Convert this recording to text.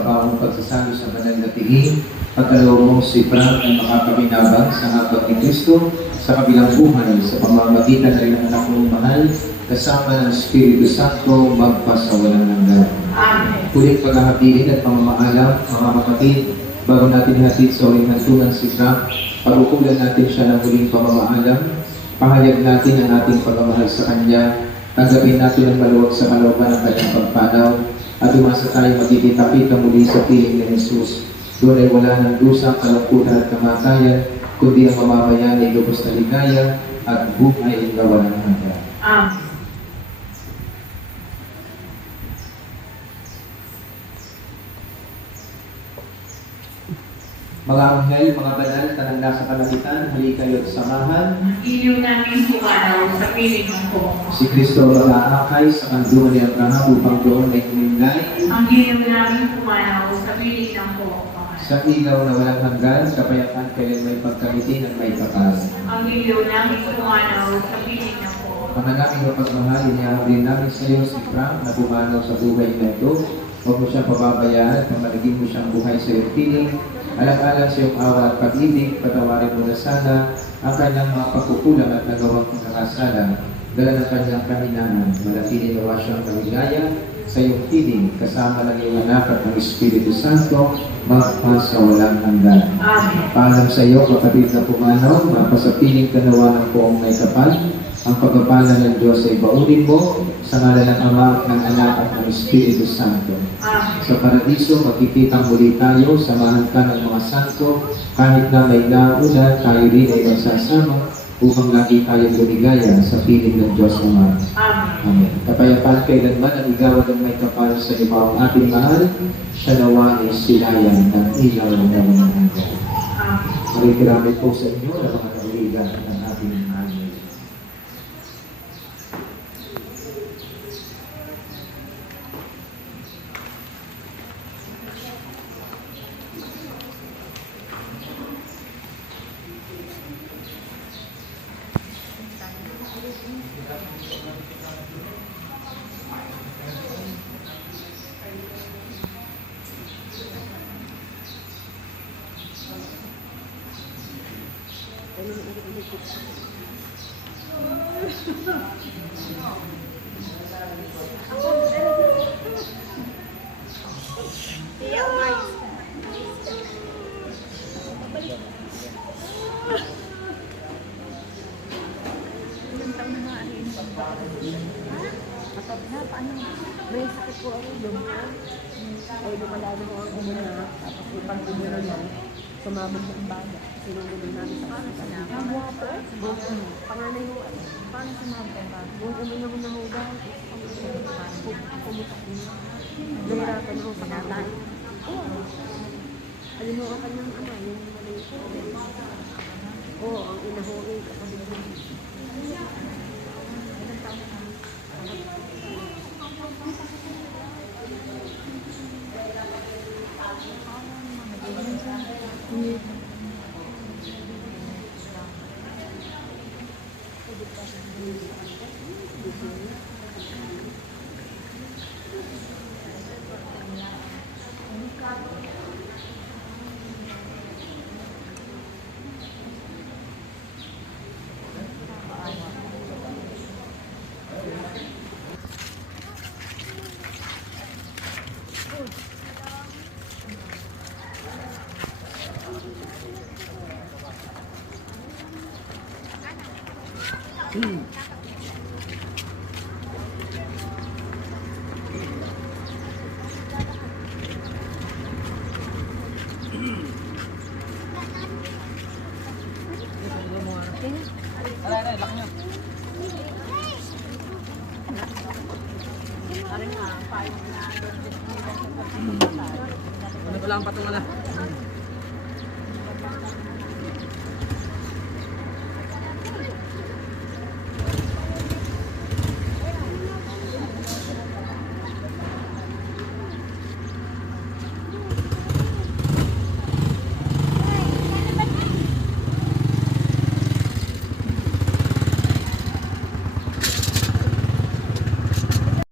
Ang pagsasalo sa banal na tingin, pagkaloob mong si Frank ay makapabinabang sa hapag ni Kristo sa kabilang buhay sa pamamagitan na rin ng anak mong mahal kasama ng Espiritu Santo magpasawalang hanggan. Amen. Huling paghahabilin at pamamaalam, mga kapatid, bago natin hatid sa huling hantunan si Frank, pag-ukulan natin siya ng huling pamamaalam, pahayag natin ang ating pagmamahal sa Kanya, tanggapin natin ang maluwag sa kalooban ng Kanyang pagpanaw, at umasa tayo magkikita muli sa piling ni Jesus. Doon ay wala ng dusa, kalungkutan at kamatayan, kundi ang mamamayan ay lubos na ligaya at buhay na walang hanggan. Amen. Mga anghel, mga banal, tanang nasa kalahitan, hali kayo at samahan. Ilaw namin pumanaw sa piling ng po. Si Kristo mag-aakay sa kandungan ni Abraham upang doon ay kumimlay. Ang ilaw namin pumanaw sa piling ng po. Sa ilaw na walang hanggan, kapayapaan kailan may pagkamitin at may kapal. Ang ilaw namin pumanaw sa piling ng po. Mga naming mapagmahal, inihahabrin namin sa iyo si Frank na pumanaw sa buhay na ito. Huwag mo siyang pababayaan at pamalagin mo siyang buhay sa iyong piling. Alang-alang sa iyong awa at pag-ibig, patawarin mo na sana ang kanyang mga pagkukulang at nagawang pagkakasala. Dala ng kanyang kahinaan, manatili nawa siyang kamigaya sa iyong piling, kasama ng iyong anak at ng Espiritu Santo, magpasawalang hanggan. Amen. Paalam sa iyo, kapatid na pumanaw, mapasapiling ka nawa ng poong may kapal. Ang pagpapala ng Diyos ay baunin mo sa ngalan ng Ama at ng Anak at ng Espiritu Santo. Amen. Sa paradiso, magkikita muli tayo, samahan ka ng mga santo, kahit na may nauna, tayo rin ay magsasama upang lagi tayo lumigaya sa piling ng Diyos Ama. Amen. Amen. Kapayapaan kailanman ang igawad ng may kapal sa ibaong ating mahal, siya nawa ay silayan ng ilaw ng naman ng hanggan. Amen. Marikirami po sa inyo na mga nauligan ng ating mahal. May sakit po ako doon po. Ay, lumalalo ko ang umuna. Tapos upang umuna niya, sumabog ng baga. Sinunod namin sa kanila. Ang buha po? Panganay mo, paano sumabog ang baga? Buong umuna ko ng hugaw. Pumutak niya. Nahirapan ako sa katay. Oo. Alin mo ang kanyang ama, yung mali ko. Oo, ang inahoy. Kapatid mo. Aring nga, payo na doon din nila sa pagkakas. Ano pala ang patungan na?